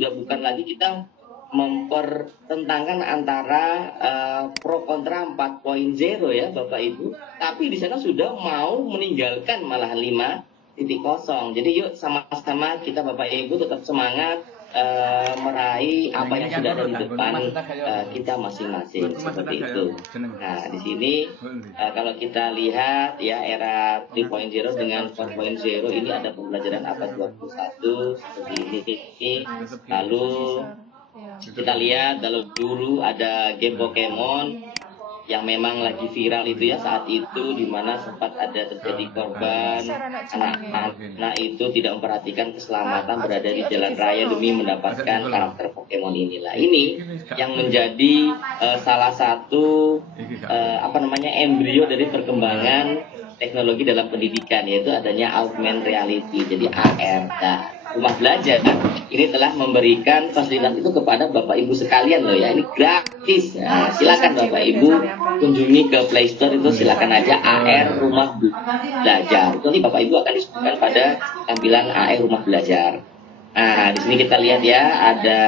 sudah bukan lagi kita mempertentangkan antara pro kontra 4.0 ya Bapak Ibu, tapi di sana sudah mau meninggalkan malahan 5.0. Jadi yuk sama-sama kita Bapak Ibu tetap semangat meraih apa yang sudah ada di depan kita masing-masing seperti itu. Nah di sini kalau kita lihat ya era 3.0 dengan 4.0 ini ada pembelajaran abad 21 seperti ini. Lalu kita lihat dulu ada game Pokemon yang memang lagi viral itu ya saat itu, di mana sempat ada terjadi korban anak-anak itu tidak memperhatikan keselamatan berada di jalan raya demi mendapatkan karakter Pokemon inilah. Ini yang menjadi salah satu embrio dari perkembangan teknologi dalam pendidikan, yaitu adanya augmented reality, jadi AR. Nah, rumah belajar ini telah memberikan fasilitas itu kepada Bapak Ibu sekalian loh ya, ini gratis. Nah, silakan Bapak Ibu kunjungi ke Play Store, itu silakan aja AR rumah belajar. Itu nanti Bapak Ibu akan disuguhkan pada tampilan AR rumah belajar. Nah, di sini kita lihat ya, ada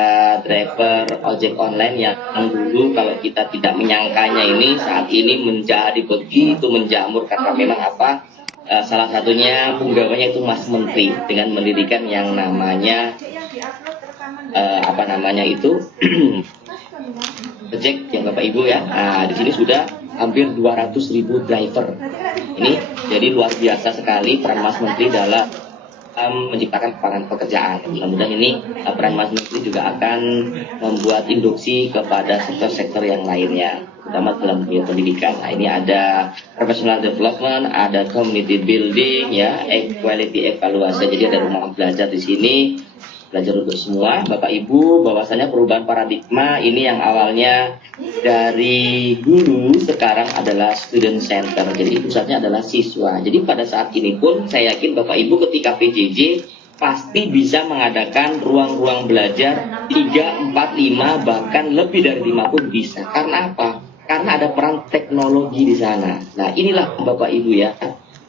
driver ojek online yang dulu kalau kita tidak menyangkanya ini saat ini menjadi begitu menjamur karena memang salah satunya penggawanya itu Mas Menteri dengan mendirikan yang namanya ojek yang Bapak Ibu ya. Nah, di sini sudah hampir 200.000 driver. Ini jadi luar biasa sekali peran Mas Menteri dalam menciptakan lapangan pekerjaan. Mudah-mudahan ini peran Mas Menteri juga akan membuat induksi kepada sektor-sektor yang lainnya, terutama dalam dunia pendidikan. Nah, ini ada professional development, ada community building, ya, equality evaluasi. Jadi ada rumah belajar di sini, belajar untuk semua. Bapak Ibu, bahwasanya perubahan paradigma ini yang awalnya dari guru sekarang adalah student center. Jadi pusatnya adalah siswa. Jadi pada saat ini pun saya yakin Bapak Ibu ketika PJJ pasti bisa mengadakan ruang-ruang belajar 3, 4, 5 bahkan lebih dari 5 pun bisa. Karena apa? Karena ada peran teknologi di sana. Nah, inilah Bapak Ibu ya.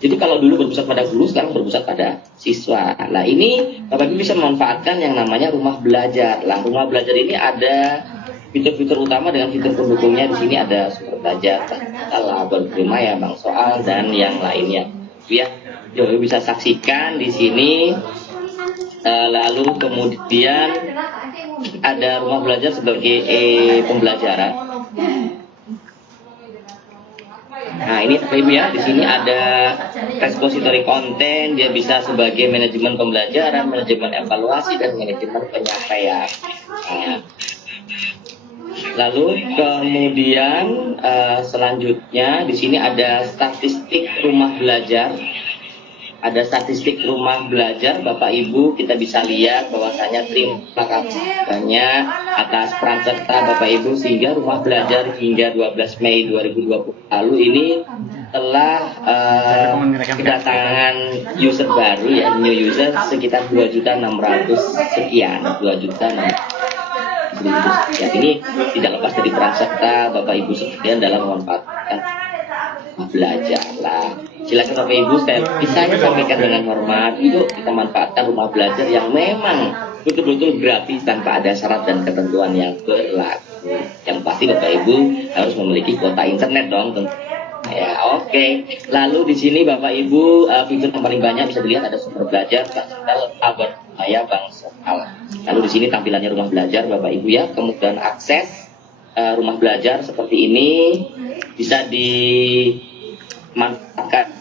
Jadi kalau dulu berpusat pada guru, sekarang berpusat pada siswa. Nah, ini Bapak Ibu bisa memanfaatkan yang namanya rumah belajar. Lah, rumah belajar ini ada fitur-fitur utama dengan fitur pendukungnya. Di sini ada sumber belajar, labor ya, Bang Soal, dan yang lainnya. Ya, Bapak Ibu bisa saksikan di sini. Lalu kemudian ada rumah belajar sebagai pembelajaran. Nah, ini Bapak Ibu ya, di sini ada repository konten, dia bisa sebagai manajemen pembelajaran, manajemen evaluasi, dan manajemen penyampaian. Nah, lalu kemudian selanjutnya di sini ada statistik rumah belajar. Ada statistik rumah belajar, Bapak Ibu, kita bisa lihat bahwasanya terima kasih banyak atas peran serta Bapak Ibu sehingga rumah belajar hingga 12 Mei 2020 lalu ini telah kedatangan user baru ya, new user sekitar 2.600.000 sekian, 2.600.000. Ya, ini tidak lepas dari peran serta Bapak Ibu sekalian dalam memanfaatkan belajar lah. Silakan Bapak Ibu, saya sampaikan dengan hormat, itu kita manfaatkan rumah belajar yang memang betul-betul gratis tanpa ada syarat dan ketentuan yang berlaku. Yang pasti Bapak Ibu harus memiliki kuota internet dong. Ya, oke. Lalu di sini Bapak Ibu fitur yang paling banyak bisa dilihat ada sumber belajar, labor saya Bang Soal. Lalu di sini tampilannya rumah belajar Bapak Ibu ya. Kemudian akses rumah belajar seperti ini bisa dimanfaatkan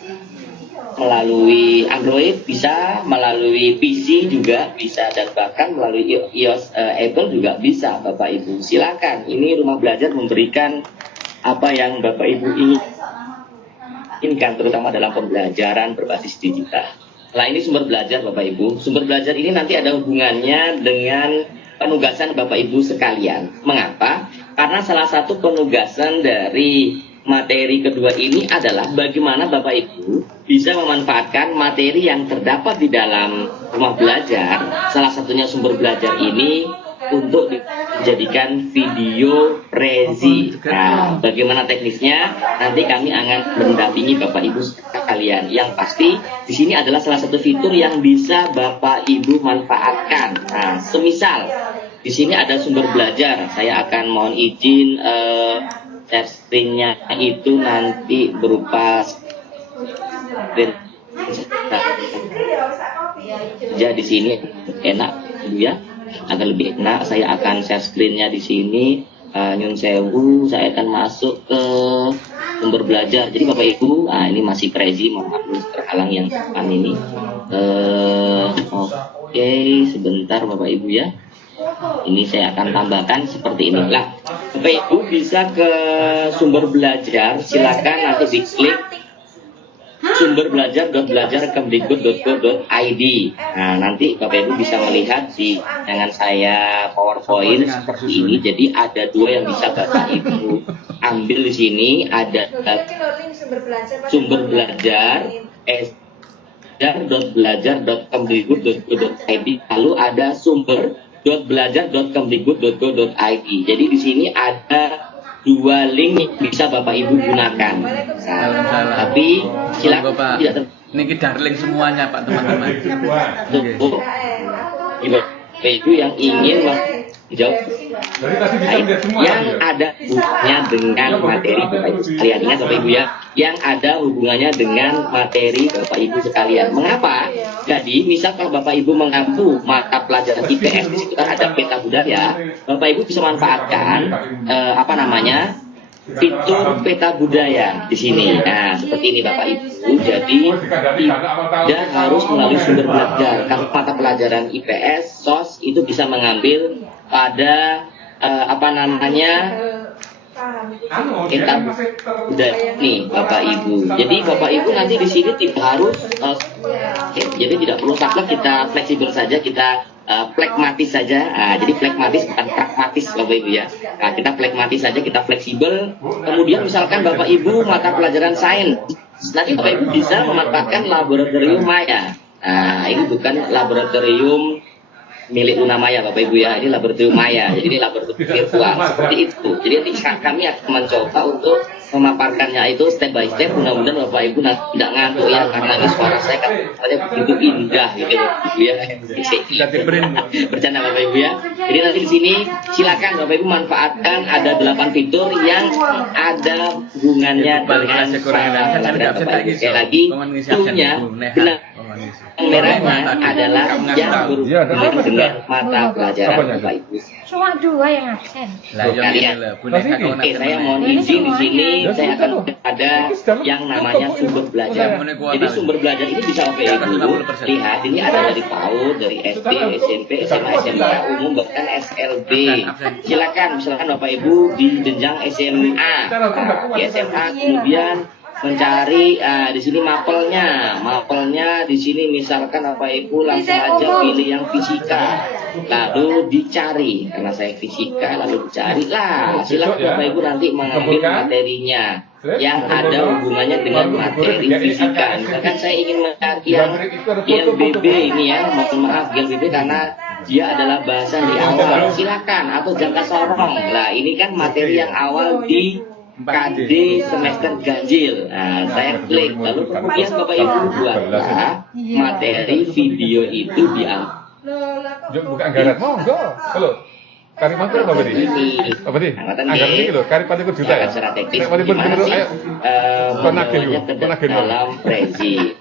melalui Android, bisa melalui PC juga bisa, dan bahkan melalui iOS Apple juga bisa Bapak Ibu. Silakan, ini rumah belajar memberikan apa yang Bapak Ibu inginkan, terutama dalam pembelajaran berbasis digital. Nah, ini sumber belajar Bapak Ibu. Sumber belajar ini nanti ada hubungannya dengan penugasan Bapak Ibu sekalian. Mengapa? Karena salah satu penugasan dari materi kedua ini adalah bagaimana Bapak Ibu bisa memanfaatkan materi yang terdapat di dalam rumah belajar, salah satunya sumber belajar ini, untuk dijadikan video rezi. Nah, bagaimana teknisnya? Nanti kami akan mendampingi Bapak Ibu sekalian. Yang pasti di sini adalah salah satu fitur yang bisa Bapak Ibu manfaatkan. Nah, semisal di sini ada sumber belajar. Saya akan mohon izin share screen-nya itu nanti berupa screen saja di sini enak ya, agar lebih enak. Saya akan share screen-nya di sini. Nyun sewu, saya akan masuk ke sumber belajar. Jadi Bapak Ibu, ini masih crazy, mohon maaf terhalang yang depan ini. Oke, sebentar Bapak Ibu ya. Ini saya akan tambahkan seperti ini. Lah, Bapak Ibu bisa ke sumber belajar, silakan nanti diklik sumberbelajar.belajar.kemdikbud.go.id. Nah, nanti Bapak Ibu bisa melihat di tangan saya PowerPoint seperti ini. Jadi ada dua yang bisa Bapak Ibu ambil di sini. Ada sumber belajar belajar.belajar.kemdikbud.go.id. Lalu ada sumber.belajar.kemdikbud.go.id. Jadi di sini ada dua link yang bisa Bapak Ibu gunakan. Tapi silakan tidak ini darling semuanya Pak teman-teman. untuk Ibu yang ingin jauh yang ada hubungannya dengan materi Bapak Ibu sekalian. Ingat Bapak Ibu ya, yang ada hubungannya dengan materi Bapak Ibu sekalian. Mengapa? Jadi misal kalau Bapak Ibu mengampu mata pelajaran IPS, di situ kan ada peta budaya, Bapak Ibu bisa manfaatkan fitur peta budaya di sini. Nah, seperti ini Bapak Ibu. Jadi tidak harus melalui sumber belajar. Kalau mata pelajaran IPS, SOS itu bisa mengambil pada peta budaya nih Bapak Ibu. Jadi Bapak Ibu nanti di sini tidak harus jadi tidak perlu saklek, kita fleksibel saja, kita plekmatis saja. Jadi plekmatis bukan pragmatis Bapak Ibu ya. Kita plekmatis saja, kita fleksibel. Kemudian misalkan Bapak Ibu mata pelajaran sains, nanti Bapak Ibu bisa memanfaatkan laboratorium Maya. Ini bukan laboratorium milik Luna Maya Bapak Ibu ya, ini laboratorium Maya, jadi ini laboratorium virtual seperti itu. Jadi nanti kami akan mencoba untuk memaparkannya itu step by step. Mudah-mudahan Bapak Ibu tidak ngantuk ya, karena ini suara saya kan begitu indah gitu Bapak Ibu ya. Bercanda Bapak Ibu ya. Jadi nanti di sini silakan Bapak Ibu manfaatkan, ada 8 fitur yang ada hubungannya dengan Bapak Ibu. Sekali lagi, tentunya benar yang merahnya adalah yang berhubungan dengan mata pelajaran Bapak Ibu. Cuma dua yang absen. Oke, saya mohon izin di sini saya akan ada yang namanya sumber belajar. Jadi sumber belajar ini bisa Bapak Ibu lihat, ini ada dari PAUD, dari SD, SMP, SMA, SMK umum, bahkan SLB. Silakan misalkan Bapak Ibu di jenjang SMA, di SMA kemudian mencari di sini mapelnya di sini misalkan Bapak Ibu langsung aja pilih yang fisika, lalu dicari, karena saya fisika lalu dicari lah. Silakan Bapak Ibu nanti mengambil materinya yang ada hubungannya dengan materi fisika. Misalkan saya ingin mencari yang GLBB ini ya, mohon maaf GLBB karena dia adalah bahasan di awal, silakan, atau jangka sorong. Nah ini kan materi yang awal di KD semester ganjil. Nah, saya klik, lalu kemudian Bapak Ibu buatlah materi video itu diambil. Bukan anggaran, monggo. Halo. Kari pantu apa tadi? Apa tadi? Anggaran ini loh, kari pantu juta ya. Secara teknis gimana sih membawanya ke dalam presi.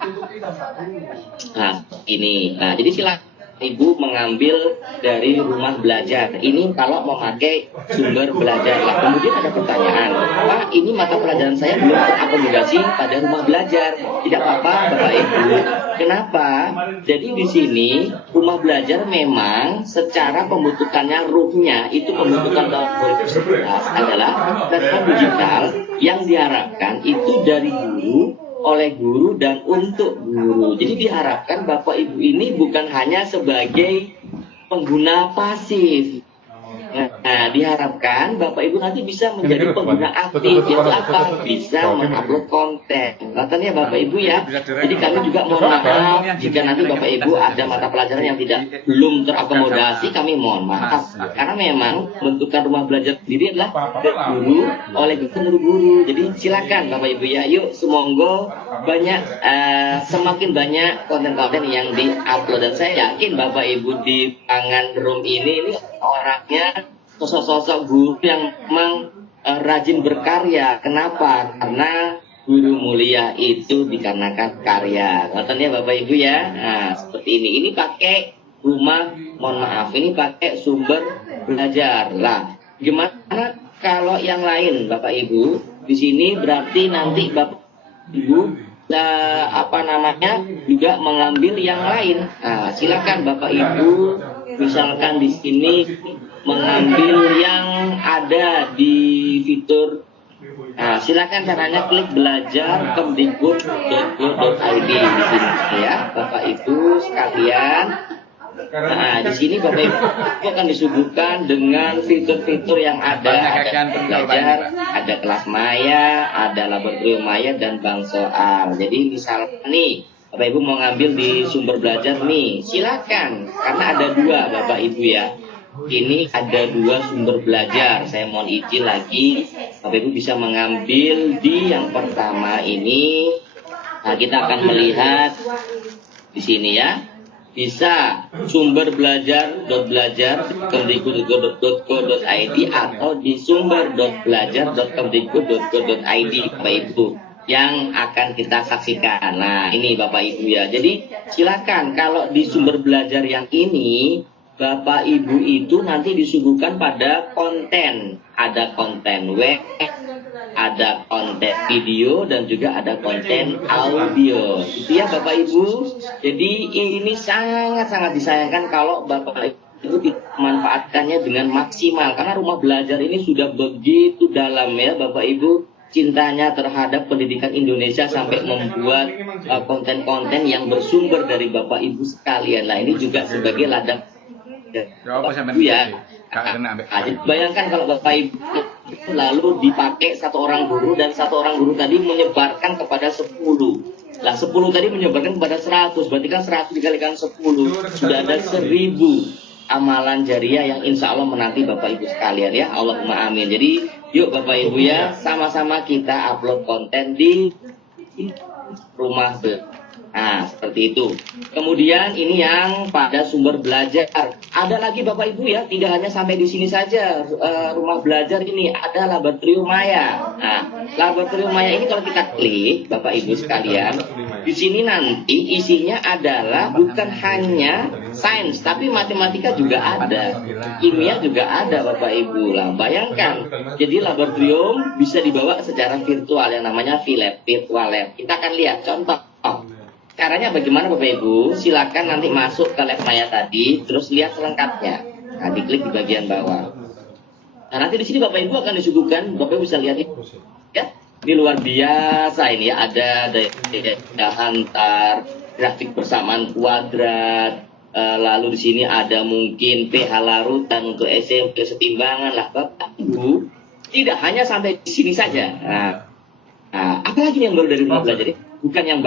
Nah, ini. Nah, jadi silakan Ibu mengambil dari rumah belajar. Ini kalau memakai sumber belajar. Nah, kemudian ada pertanyaan, Pak, ini mata pelajaran saya belum terakomodasi pada rumah belajar. Tidak apa-apa, Bapak Ibu. Kenapa? Jadi di sini rumah belajar memang secara pembentukannya ruhnya itu pembentukan tahun 2011 adalah platform digital yang diharapkan itu dari guru, oleh guru dan untuk guru. Jadi diharapkan Bapak Ibu ini bukan hanya sebagai pengguna pasif. Nah, diharapkan Bapak Ibu nanti bisa menjadi pengguna aktif, yaitu apa? Bisa mengupload konten. Katanya Bapak Ibu ya. Jadi kami juga mohon maaf jika nanti Bapak Ibu ada mata pelajaran yang belum terakomodasi, kami mohon maaf. Karena memang bentukan rumah belajar sendiri adalah guru oleh guru. Jadi silakan Bapak Ibu ya. Yuk semoga semakin banyak konten-konten yang diupload, dan saya yakin Bapak Ibu di pangan room ini orangnya sosok-sosok guru yang memang rajin berkarya. Kenapa? Karena guru mulia itu dikarenakan karya. Ngoten ya Bapak Ibu ya. Nah, seperti ini. Ini pakai rumah, mohon maaf, ini pakai sumber belajar. Lah, gimana kalau yang lain Bapak Ibu? Di sini berarti nanti Bapak Ibu juga mengambil yang lain. Nah, silakan Bapak Ibu, misalkan di sini mengambil yang ada di fitur. Nah, silakan caranya klik belajar kemdikbud.go.id di sini ya, Bapak Ibu sekalian. Nah, di sini Bapak Ibu akan disuguhkan dengan fitur-fitur yang ada belajar, ada kelas maya, ada laboratorium maya dan bank soal. Jadi misalnya nih Bapak Ibu mau ngambil di sumber belajar nih, silakan karena ada dua Bapak Ibu ya. Ini ada dua sumber belajar. Saya mohon izin lagi, Bapak Ibu bisa mengambil di yang pertama ini. Nah, kita akan melihat di sini ya. Bisa sumber belajar.belajar.kemdikbud.go.id atau di sumber.belajar.kemdikbud.go.id Bapak Ibu yang akan kita saksikan. Nah, ini Bapak Ibu ya. Jadi silakan kalau di sumber belajar yang ini Bapak Ibu itu nanti disuguhkan pada konten. Ada konten web, ada konten video, dan juga ada konten audio. Itu ya Bapak Ibu. Jadi ini sangat-sangat disayangkan kalau Bapak Ibu dimanfaatkannya dengan maksimal. Karena rumah belajar ini sudah begitu dalam ya Bapak Ibu. Cintanya terhadap pendidikan Indonesia sampai membuat konten-konten yang bersumber dari Bapak Ibu sekalian. Nah, ini juga sebagai ladang ya. Bayangkan kalau Bapak Ibu lalu dipakai satu orang guru dan satu orang guru tadi menyebarkan kepada 10. Lah 10 tadi menyebarkan kepada 100, berarti kan 100 dikalikan 10 sudah ada 1000 amalan jariah yang insya Allah menanti Bapak Ibu sekalian ya. Allahumma amin. Jadi yuk Bapak Ibu ya, sama-sama kita upload konten di rumah belajar. Nah, seperti itu. Kemudian ini yang pada sumber belajar. Ada lagi Bapak Ibu ya, tidak hanya sampai di sini saja. Rumah belajar ini ada laboratorium maya. Nah, laboratorium maya ini kalau kita klik Bapak Ibu sekalian, di sini nanti isinya adalah bukan hanya sains, tapi matematika juga ada, kimia juga ada Bapak Ibu. Lah, bayangkan, jadi laboratorium bisa dibawa secara virtual yang namanya VLab, virtual lab. Kita akan lihat contoh. Caranya bagaimana Bapak Ibu? Silakan nanti masuk ke lab maya tadi, terus lihat selengkapnya. Nah, diklik di bagian bawah. Nah, nanti di sini Bapak Ibu akan disuguhkan, Bapak Ibu bisa lihat ini. Ya, ini luar biasa ini ya. Ada daya hantar, grafik persamaan kuadrat, lalu di sini ada mungkin pH larutan untuk SMP setimbangan lah Bapak Ibu. Tidak hanya sampai di sini saja. Nah, apalagi yang baru dari rumah belajar ini? Bukan yang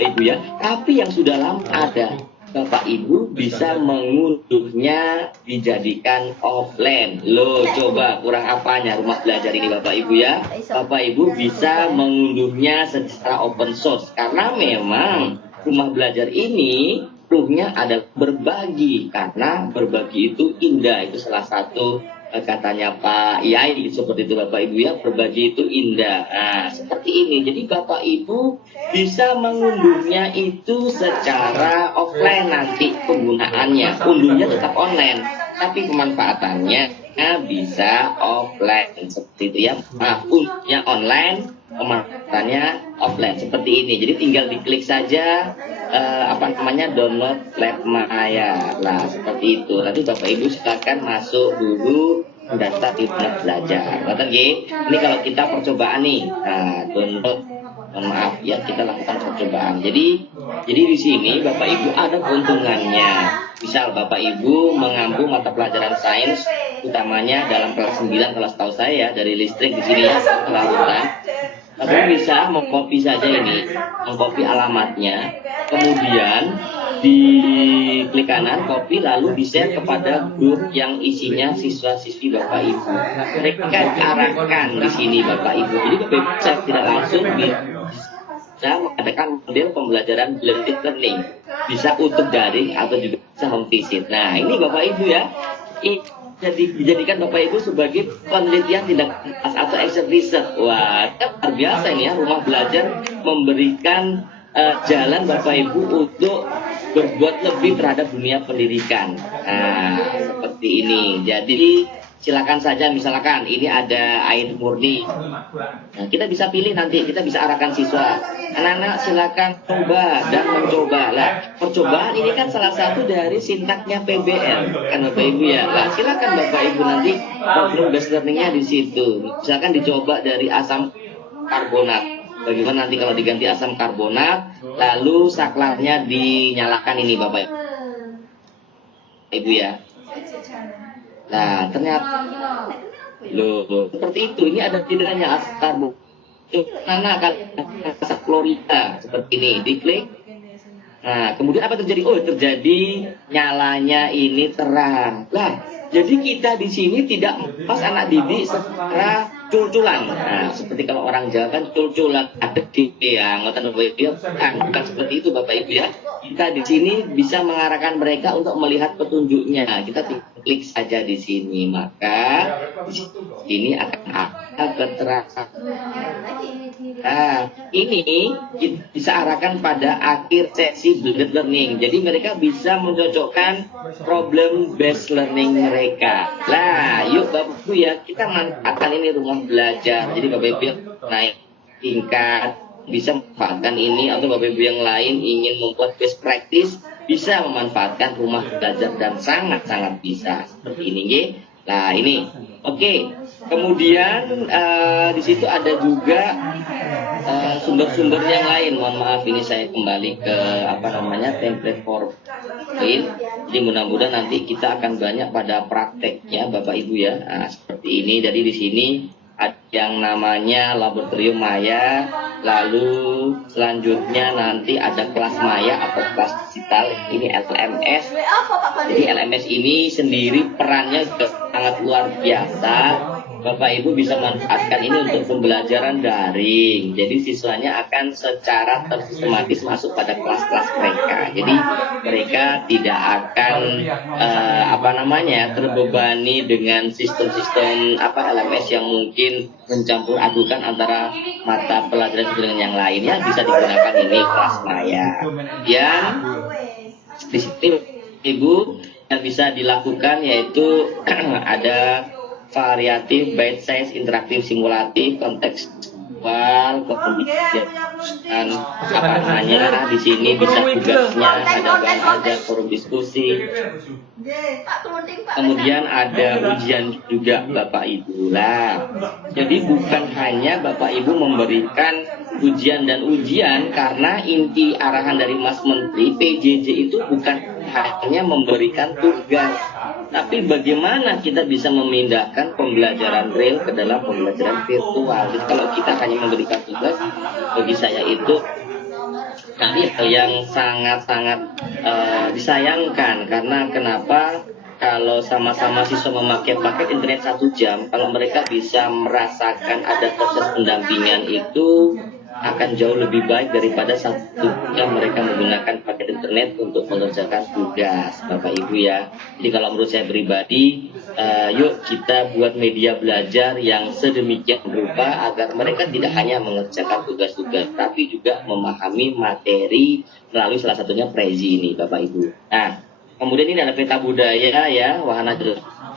Ibu ya, tapi yang sudah lama ada. Bapak Ibu bisa mengunduhnya dijadikan offline. Loh, coba kurang apanya rumah belajar ini Bapak Ibu ya? Bapak Ibu bisa mengunduhnya secara open source karena memang rumah belajar ini ruhnya ada berbagi, karena berbagi itu indah. Itu salah satu katanya Pak Yai seperti itu Bapak Ibu ya, berbagi itu indah. Nah, seperti ini. Jadi Bapak Ibu bisa mengunduhnya itu secara offline nanti penggunaannya. Unduhnya tetap online, tapi pemanfaatannya bisa offline seperti itu ya. Maaf, unduhnya online, pemanfaatannya offline seperti ini. Jadi tinggal diklik saja download lab maya. Lah, seperti itu. Nanti Bapak Ibu silakan masuk dulu daftar di rumah belajar. Ini kalau kita percobaan nih. Nah, download, mohon maaf ya, kita lakukan percobaan. Jadi di sini Bapak Ibu ada keuntungannya. Misal Bapak Ibu mengampu mata pelajaran sains, utamanya dalam kelas 9 kalau setahu saya ya, dari listrik di sini ya, kelautan. Bapak bisa mengcopy saja ini, mengcopy alamatnya, kemudian di klik kanan, copy, lalu di-share kepada grup yang isinya siswa-siswi Bapak Ibu. Mereka arahkan di sini Bapak Ibu. Jadi Bapak Ibu tidak langsung bisa mengadakan model pembelajaran blended learning. Bisa utuh daring atau juga bisa home visit. Nah, ini Bapak Ibu ya. dijadikan Bapak Ibu sebagai penelitian tindak atau action research. Wah, luar biasa ini ya, rumah belajar memberikan jalan Bapak Ibu untuk berbuat lebih terhadap dunia pendidikan. Nah, seperti ini. Jadi silakan saja, misalkan ini ada air murni. Nah, kita bisa pilih nanti, kita bisa arahkan siswa. Anak-anak silakan coba dan mencoba. Lah, percobaan ini kan salah satu dari sintaknya PBL, kan Bapak Ibu ya. Lah, silakan Bapak Ibu nanti problem based learningnya di situ. Misalkan dicoba dari asam karbonat. Bagaimana nanti kalau diganti asam karbonat, lalu saklarnya dinyalakan ini Bapak Ibu ya. Nah, ternyata loh, seperti itu. Ini ada tidaknya asam karbon. Mana akan asam klorida seperti ini. Diklik. Nah, kemudian apa terjadi? Oh, terjadi nyalanya ini terang. Lah, jadi kita di sini tidak pas anak didik secara cul-culan. Nah, seperti kalau orang Jawa kan cul-culan ada di yang ngoten Bapak Ibu. Bukan seperti itu Bapak Ibu ya. Kita di sini bisa mengarahkan mereka untuk melihat petunjuknya. Kita klik saja di sini, maka ini akan ada keterangan. Nah, ini kita bisa arahkan pada akhir sesi blended learning. Jadi mereka bisa mencocokkan problem based learning mereka. Nah, yuk Bapak Ibu ya, kita manfaatkan ini rumah belajar. Jadi Bapak Ibu naik tingkat, bisa memanfaatkan ini, atau Bapak Ibu yang lain ingin membuat best practice, bisa memanfaatkan rumah belajar dan sangat-sangat bisa seperti ini. Nah, ini oke. Kemudian di situ ada juga sumber-sumber yang lain. Mohon maaf, ini saya kembali ke template PowerPoint. Jadi mudah-mudahan nanti kita akan banyak pada prakteknya Bapak Ibu ya. Nah, seperti ini. Jadi di sini ada yang namanya laboratorium maya, lalu selanjutnya nanti ada kelas maya atau kelas digital, ini LMS. Jadi LMS ini sendiri perannya juga sangat luar biasa. Bapak Ibu bisa manfaatkan ini untuk pembelajaran daring. Jadi siswanya akan secara tersistematis masuk pada kelas-kelas mereka. Jadi mereka tidak akan terbebani dengan sistem-sistem LMS yang mungkin mencampur adukan antara mata pelajaran dengan yang lainnya. Bisa digunakan ini kelas maya. Yang di sini Ibu yang bisa dilakukan yaitu ada variatif, bite size, interaktif, simulatif, kontekstual, kemudian di sini bisa tugasnya ada belajar, forum diskusi, kemudian ada ujian juga Bapak Ibu lah. Jadi bukan hanya Bapak Ibu memberikan ujian dan ujian, karena inti arahan dari Mas Menteri PJJ itu bukan hanya memberikan tugas, tapi bagaimana kita bisa memindahkan pembelajaran real ke dalam pembelajaran virtual. Jadi kalau kita hanya memberikan tugas, bagi saya itu nanti yang sangat-sangat disayangkan. Karena kenapa? Kalau sama-sama siswa memakai paket internet 1 jam, kalau mereka bisa merasakan ada proses pendampingan itu akan jauh lebih baik daripada 1 jam mereka menggunakan paket internet untuk mengerjakan tugas Bapak Ibu ya. Jadi kalau menurut saya pribadi, yuk kita buat media belajar yang sedemikian rupa agar mereka tidak hanya mengerjakan tugas-tugas, tapi juga memahami materi melalui salah satunya Prezi ini Bapak Ibu. Nah, kemudian ini ada peta budaya ya, wahana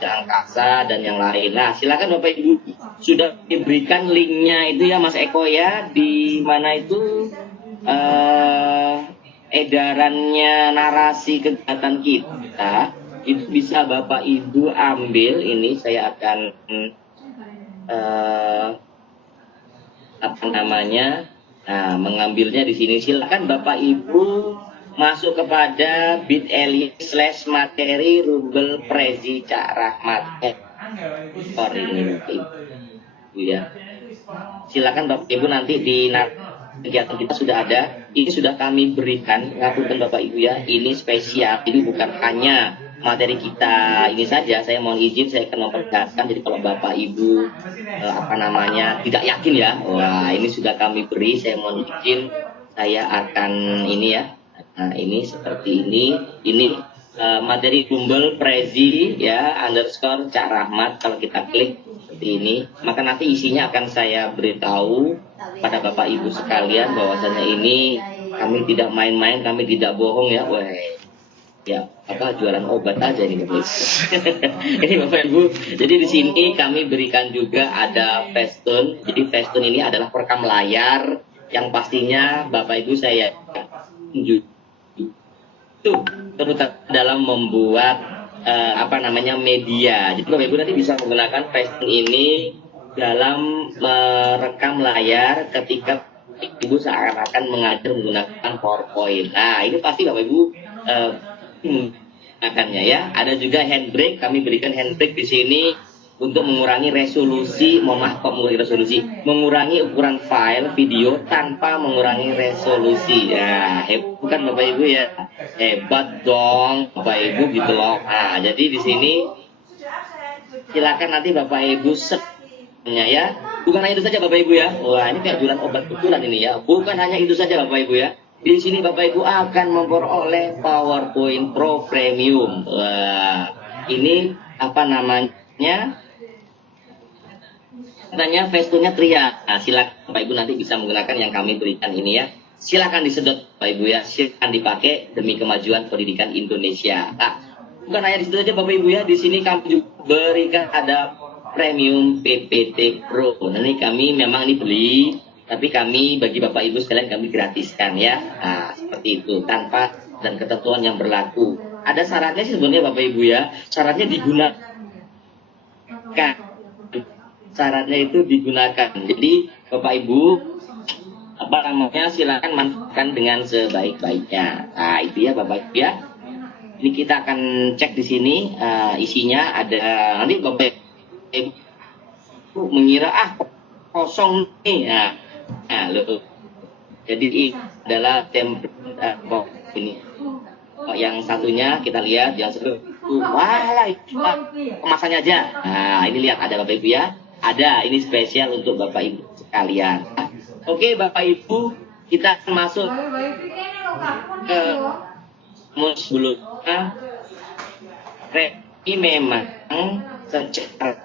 angkasa dan yang lain. Nah, silakan Bapak Ibu, sudah diberikan linknya itu ya Mas Eko ya, di mana itu edarannya narasi kegiatan kita, itu bisa Bapak Ibu ambil. Ini saya akan mengambilnya di sini. Silakan Bapak Ibu masuk kepada bit.ly/materi rubel Prezi Cak Rahmat ini Ibu ya. Silakan Bapak Ibu, nanti di kegiatan kita sudah ada. Ini sudah kami berikan, ngapunten Bapak Ibu ya. Ini spesial. Ini bukan hanya materi kita ini saja. Saya mohon izin, saya akan memperjelaskan. Jadi kalau Bapak Ibu tidak yakin ya, wah ini sudah kami beri. Saya mohon izin, saya akan ini ya. Nah, ini seperti ini materi Bumble Prezi ya underscore Cak Rahmat. Kalau kita klik seperti ini, maka nanti isinya akan saya beritahu pada Bapak Ibu sekalian bahwasanya ini kami tidak main-main, kami tidak bohong ya. Wah, ya apa jualan obat aja ini Bapak Ibu. Ini Bapak Ibu. Jadi di sini kami berikan juga ada Facetune. Jadi Facetune ini adalah perekam layar yang pastinya Bapak Ibu saya itu terutama dalam membuat media. Jadi Bapak Ibu nanti bisa menggunakan Facetune ini dalam merekam layar ketika Ibu seakan-akan mengajar menggunakan PowerPoint. Nah, ini pasti Bapak Ibu akannya ya. Ada juga handbrake, kami berikan handbrake di sini untuk mengurangi resolusi, mengurangi ukuran file video tanpa mengurangi resolusi. Ya, bukan Bapak Ibu ya. Hebat dong Bapak Ibu gitu loh. Nah, jadi di sini silakan nanti Bapak Ibu ya. Bukan hanya itu saja Bapak Ibu ya. Wah, ini kayak jualan obat betulan ini ya. Bukan hanya itu saja Bapak Ibu ya. Di sini Bapak Ibu akan memperoleh PowerPoint Pro Premium. Wah, ini apa namanya? Katanya Facetune-nya Tria. Nah, silakan Bapak Ibu nanti bisa menggunakan yang kami berikan ini ya. Silakan disedot Bapak Ibu ya. Silakan dipakai demi kemajuan pendidikan Indonesia. Nah, bukan hanya di situ saja Bapak Ibu ya. Di sini kami juga berikan ada Premium PPT Pro. Nah, ini kami memang ini beli. Tapi kami bagi Bapak Ibu sekalian kami gratiskan ya. Nah, seperti itu tanpa dan ketentuan yang berlaku. Ada syaratnya sih sebenarnya Bapak Ibu ya. Syaratnya digunakan. Syaratnya itu digunakan. Jadi Bapak Ibu silakan manfaatkan dengan sebaik-baiknya. Nah, itu ya Bapak Ibu ya. Ini kita akan cek di sini isinya ada nanti Bapak Ibu mengira kosong nih. Nah, loh. Jadi ini adalah template ini. Yang satunya kita lihat, yang satu kemasannya aja. Nah, ini lihat ada Bapak Ibu ya. Ada, ini spesial untuk Bapak Ibu sekalian. Oke, Bapak Ibu, kita masuk ke sebelumnya. Ini memang secara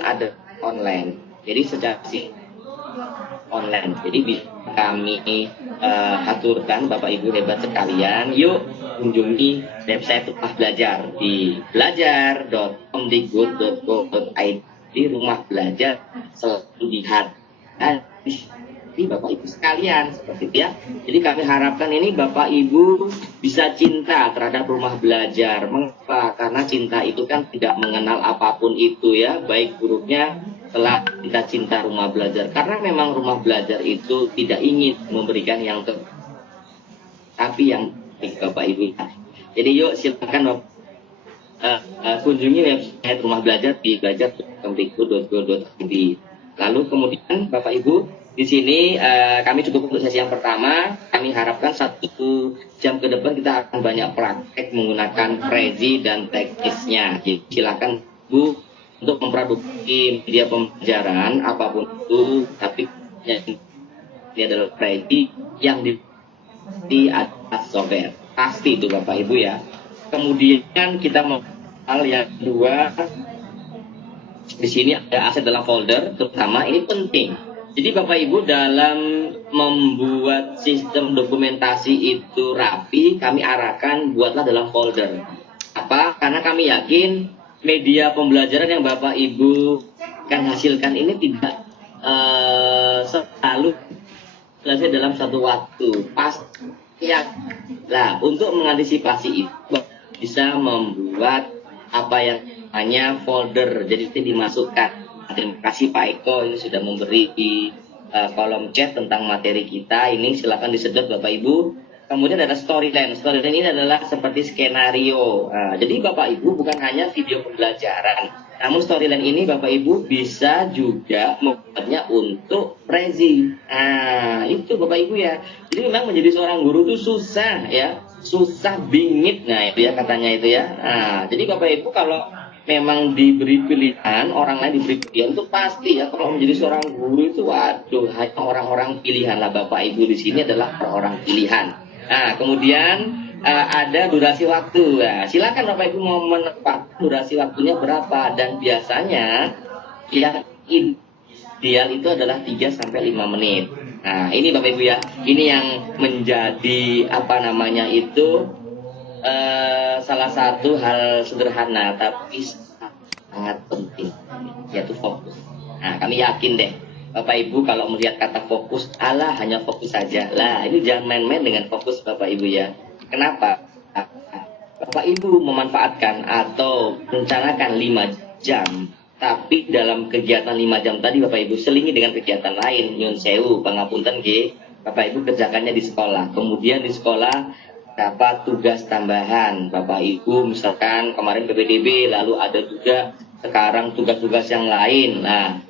ada online. Jadi secara online. Jadi kami aturkan Bapak Ibu hebat sekalian, yuk kunjungi website Rumah Belajar di belajar.kemdikbud.go.id. Di Rumah Belajar selalu lihat di Bapak Ibu sekalian seperti itu ya. Jadi kami harapkan ini Bapak Ibu bisa cinta terhadap Rumah Belajar. Mengapa? Karena cinta itu kan tidak mengenal apapun itu ya, baik buruknya. Setelah kita cinta Rumah Belajar, karena memang Rumah Belajar itu tidak ingin memberikan yang tapi yang baik Bapak Ibu. Jadi yuk silakan kunjungi website Rumah Belajar di belajar.kemdikbud.go.id. Lalu kemudian Bapak Ibu di sini kami cukup untuk sesi yang pertama. Kami harapkan 1 jam ke depan kita akan banyak praktek menggunakan Prezi dan teknisnya. Jadi silakan Bu untuk memproduksi media pembelajaran apapun itu, tapi ini adalah Prezi yang di atas software. Pasti itu Bapak Ibu ya. Kemudian kita mau hal yang kedua, di sini ada aset dalam folder, terutama ini penting. Jadi Bapak Ibu dalam membuat sistem dokumentasi itu rapi, kami arahkan buatlah dalam folder. Apa? Karena kami yakin media pembelajaran yang Bapak Ibu akan hasilkan ini tidak selalu selesai dalam satu waktu. Pasti ya. Nah, untuk mengantisipasi itu bisa membuat apa yang namanya folder, jadi itu dimasukkan. Terima kasih Pak Eko ini sudah memberi di kolom chat tentang materi kita. Ini silakan disedot Bapak Ibu. Kemudian ada storyline. Storyline ini adalah seperti skenario. Nah, jadi Bapak Ibu bukan hanya video pembelajaran, namun storyline ini Bapak Ibu bisa juga membuatnya untuk Prezi. Nah, itu Bapak Ibu ya. Jadi memang menjadi seorang guru itu susah ya, susah bingit. Nah, itu ya katanya itu ya. Nah, jadi Bapak Ibu kalau memang diberi pilihan, orang lain diberi pilihan itu pasti ya, kalau menjadi seorang guru itu waduh, hanya orang-orang pilihan lah Bapak Ibu di sini adalah orang pilihan. Nah, kemudian ada durasi waktu. Nah, silakan Bapak Ibu mau menetapkan durasi waktunya berapa, dan biasanya yang ideal itu adalah 3 sampai 5 menit. Nah, ini Bapak Ibu ya, ini yang menjadi salah satu hal sederhana tapi sangat penting, yaitu fokus. Nah, kami yakin deh Bapak Ibu kalau melihat kata fokus, alah hanya fokus saja. Lah, ini jangan main-main dengan fokus Bapak Ibu ya. Kenapa? Bapak Ibu memanfaatkan atau rencanakan 5 jam, tapi dalam kegiatan 5 jam tadi Bapak Ibu selingi dengan kegiatan lain, nyun sewu, pangapunten nggih. Bapak Ibu kerjakannya di sekolah. Kemudian di sekolah dapat tugas tambahan. Bapak Ibu misalkan kemarin PPDB, lalu ada juga sekarang tugas-tugas yang lain. Nah,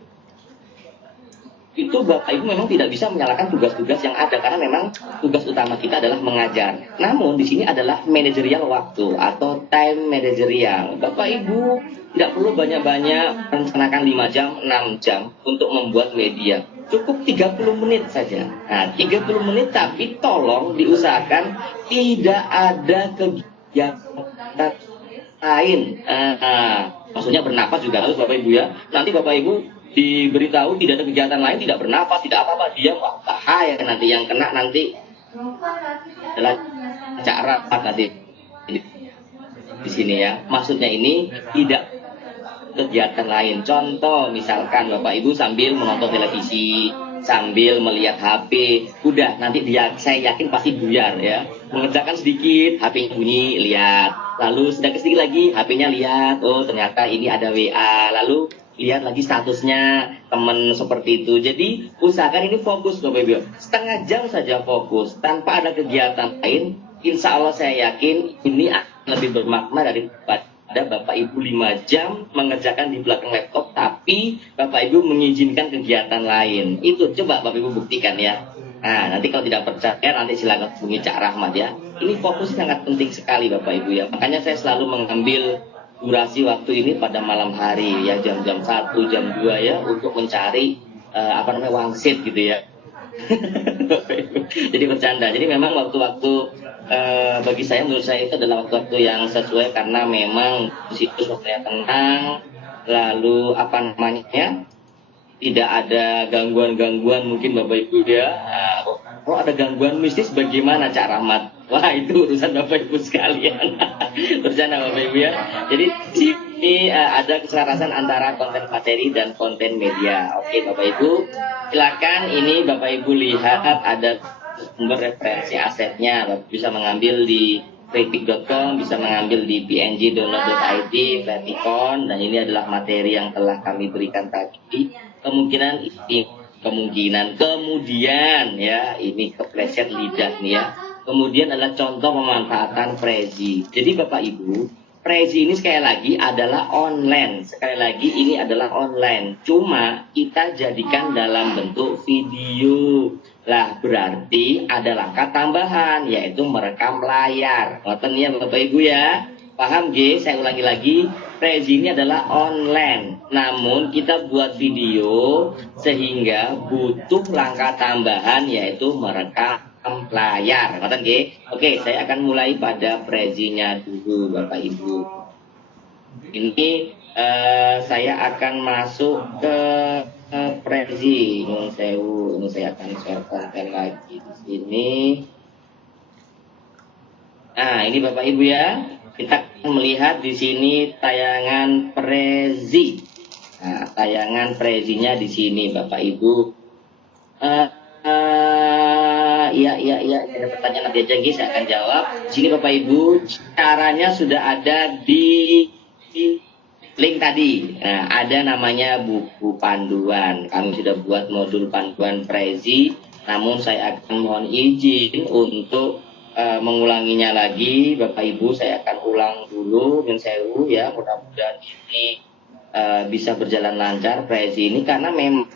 itu Bapak Ibu memang tidak bisa menyalahkan tugas-tugas yang ada, karena memang tugas utama kita adalah mengajar. Namun di sini adalah manajerial waktu atau time manajerial. Bapak Ibu tidak perlu banyak-banyak rencanakan 5 jam, 6 jam untuk membuat media. Cukup 30 menit saja. Nah, 30 menit tapi tolong diusahakan tidak ada kegiatan lain. Maksudnya bernapas juga harus Bapak Ibu ya. Nanti Bapak Ibu diberitahu tidak ada kegiatan lain, tidak bernapas, tidak apa-apa, diam, bahaya nanti yang kena nanti adalah cara nanti di sini ya. Maksudnya ini tidak kegiatan lain. Contoh misalkan Bapak Ibu sambil menonton televisi, sambil melihat HP, udah nanti saya yakin pasti buyar ya. Mengerjakan sedikit, HP bunyi, lihat. Lalu sedikit lagi, HP-nya lihat, oh ternyata ini ada WA. Lalu lihat lagi statusnya teman seperti itu. Jadi usahakan ini fokus Bapak Ibu. Setengah jam saja fokus tanpa ada kegiatan lain. Insya Allah saya yakin ini akan lebih bermakna daripada Bapak Ibu 5 jam mengerjakan di belakang laptop tapi Bapak Ibu mengizinkan kegiatan lain. Itu coba Bapak Ibu buktikan ya. Nah, nanti kalau tidak percaya nanti silakan hubungi Cak Rahmat ya. Ini fokus sangat penting sekali Bapak Ibu ya. Makanya saya selalu mengambil durasi waktu ini pada malam hari ya, jam-jam 1, jam 2 ya, untuk mencari wangsit gitu ya. Jadi bercanda. Jadi memang waktu-waktu bagi saya, menurut saya itu adalah waktu-waktu yang sesuai, karena memang di situ waktunya tenang, lalu tidak ada gangguan-gangguan mungkin Bapak Ibu ya. Kalau ada gangguan mistis bagaimana Cak Rahmat? Wah, itu urusan Bapak Ibu sekalian. Bercanda Bapak Ibu ya. Jadi di sini ada keselarasan antara konten materi dan konten media. Oke Bapak Ibu, silakan ini Bapak Ibu lihat ada sumber referensi asetnya. Bapak bisa mengambil di kritik.com, bisa mengambil di png.download.id, Verticon, dan ini adalah materi yang telah kami berikan tadi. Kemudian ya, ini kepleset lidah nih ya. Kemudian adalah contoh pemanfaatan Prezi. Jadi Bapak Ibu, Prezi ini sekali lagi adalah online. Sekali lagi ini adalah online. Cuma kita jadikan dalam bentuk video. Lah berarti ada langkah tambahan, yaitu merekam layar. Ngoten ya Bapak Ibu ya. Paham G? Saya ulangi lagi. Prezi ini adalah online. Namun kita buat video sehingga butuh langkah tambahan, yaitu merekam layar. Ngoten G? Oke, saya akan mulai pada Prezinya dulu Bapak Ibu. Ini saya akan masuk ke Prezi. Nyun sewu. Ini saya akan share konten lagi di sini. Nah, ini Bapak Ibu ya. Kita akan melihat di sini tayangan Prezi. Nah, tayangan Prezinya di sini Bapak Ibu. Iya, ada pertanyaan nanti aja saya akan jawab. Di sini Bapak Ibu, caranya sudah ada di link tadi. Nah, ada namanya buku panduan. Kami sudah buat modul panduan Prezi. Namun saya akan mohon izin untuk mengulanginya lagi. Bapak Ibu, saya akan ulang dulu Nyun sewu ya. Mudah-mudahan ini bisa berjalan lancar Prezi ini, karena memang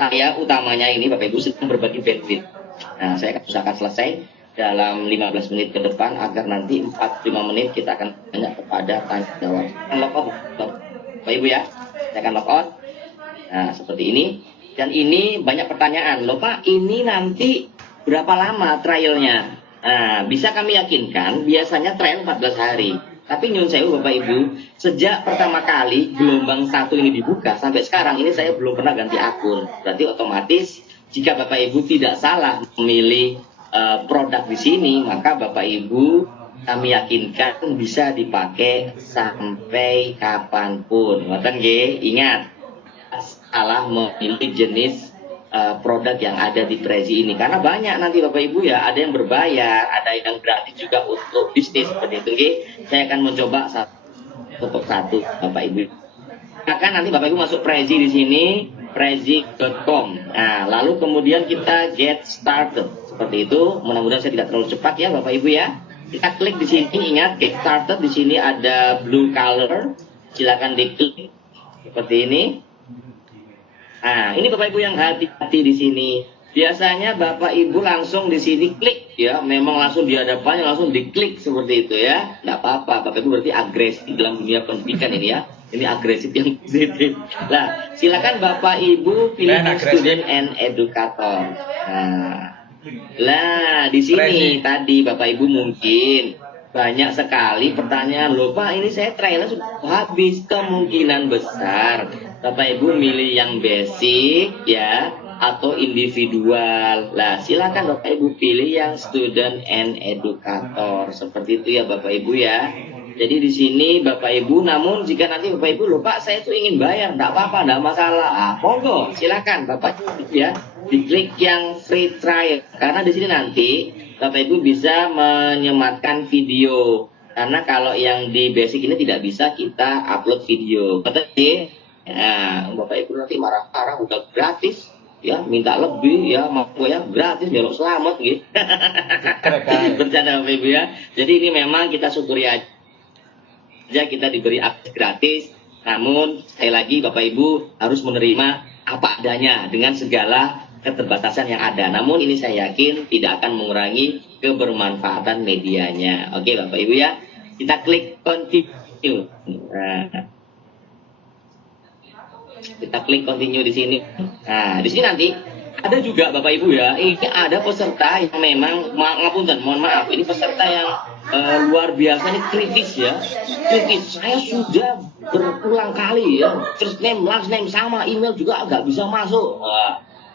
saya utamanya ini Bapak Ibu sedang berbagi bandwidth. Nah, saya akan usahakan selesai dalam 15 menit ke depan, agar nanti 45 menit kita akan tanya kepada tanya jawab. Lock out Bapak Ibu ya. Saya akan lock out. Nah, seperti ini. Dan ini banyak pertanyaan. Loh Pak, ini nanti berapa lama trialnya? Nah, bisa kami yakinkan biasanya trial 14 hari. Tapi nyun sewu Bapak Ibu, sejak pertama kali gelombang 1 ini dibuka sampai sekarang ini saya belum pernah ganti akun. Berarti otomatis jika Bapak Ibu tidak salah memilih produk di sini, maka Bapak Ibu kami yakinkan bisa dipakai sampai kapanpun. Ngoten nggih, ingat salah memilih jenis produk yang ada di Prezi ini, karena banyak nanti Bapak Ibu ya, ada yang berbayar, ada yang gratis juga untuk bisnis seperti itu. Oke, saya akan mencoba satu persatu Bapak Ibu. Akan nanti Bapak Ibu masuk Prezi di sini, prezi.com. Nah, lalu kemudian kita get started seperti itu. Mudah-mudahan saya tidak terlalu cepat ya Bapak Ibu ya. Kita klik di sini, ingat get started di sini ada blue color, silakan diklik seperti ini. Nah, ini Bapak Ibu yang hati-hati di sini. Biasanya Bapak Ibu langsung di sini klik ya, memang langsung di hadapannya langsung diklik seperti itu ya. Enggak apa-apa, Bapak Ibu berarti agresif dalam dunia pendidikan ini ya. Ini agresif yang positif. Nah, silakan Bapak Ibu pilih student and educator. Nah, di sini tadi Bapak Ibu mungkin banyak sekali pertanyaan, loh Pak, ini saya trialnya sudah habis. Kemungkinan besar Bapak Ibu milih yang basic ya, atau individual. Lah, silakan Bapak Ibu pilih yang student and educator. Seperti itu ya Bapak Ibu ya. Jadi di sini Bapak Ibu, namun jika nanti Bapak Ibu, loh Pak, saya tuh ingin bayar, enggak apa-apa, enggak masalah. Monggo, silakan Bapak Ibu ya, diklik yang free trial. Karena di sini nanti Bapak Ibu bisa menyematkan video. Karena kalau yang di basic ini tidak bisa kita upload video. Betul? Nah, Bapak Ibu nanti marah-marah udah gratis ya, minta lebih ya, mau ya gratis belok selamat gitu. Bercanda Bapak Ibu ya. Jadi ini memang kita syukuri aja kita diberi akses gratis. Namun sekali lagi Bapak Ibu harus menerima apa adanya dengan segala keterbatasan yang ada. Namun ini saya yakin tidak akan mengurangi kebermanfaatan medianya. Oke Bapak Ibu ya. Kita klik continue. Nah, kita klik continue di sini. Nah, di sini nanti ada juga Bapak Ibu ya. Ini ada peserta yang memang ngapunten, mohon maaf. Ini peserta yang luar biasa, ini kritis ya. Kritis. Saya sudah berulang kali ya. First name, last name sama, email juga nggak bisa masuk.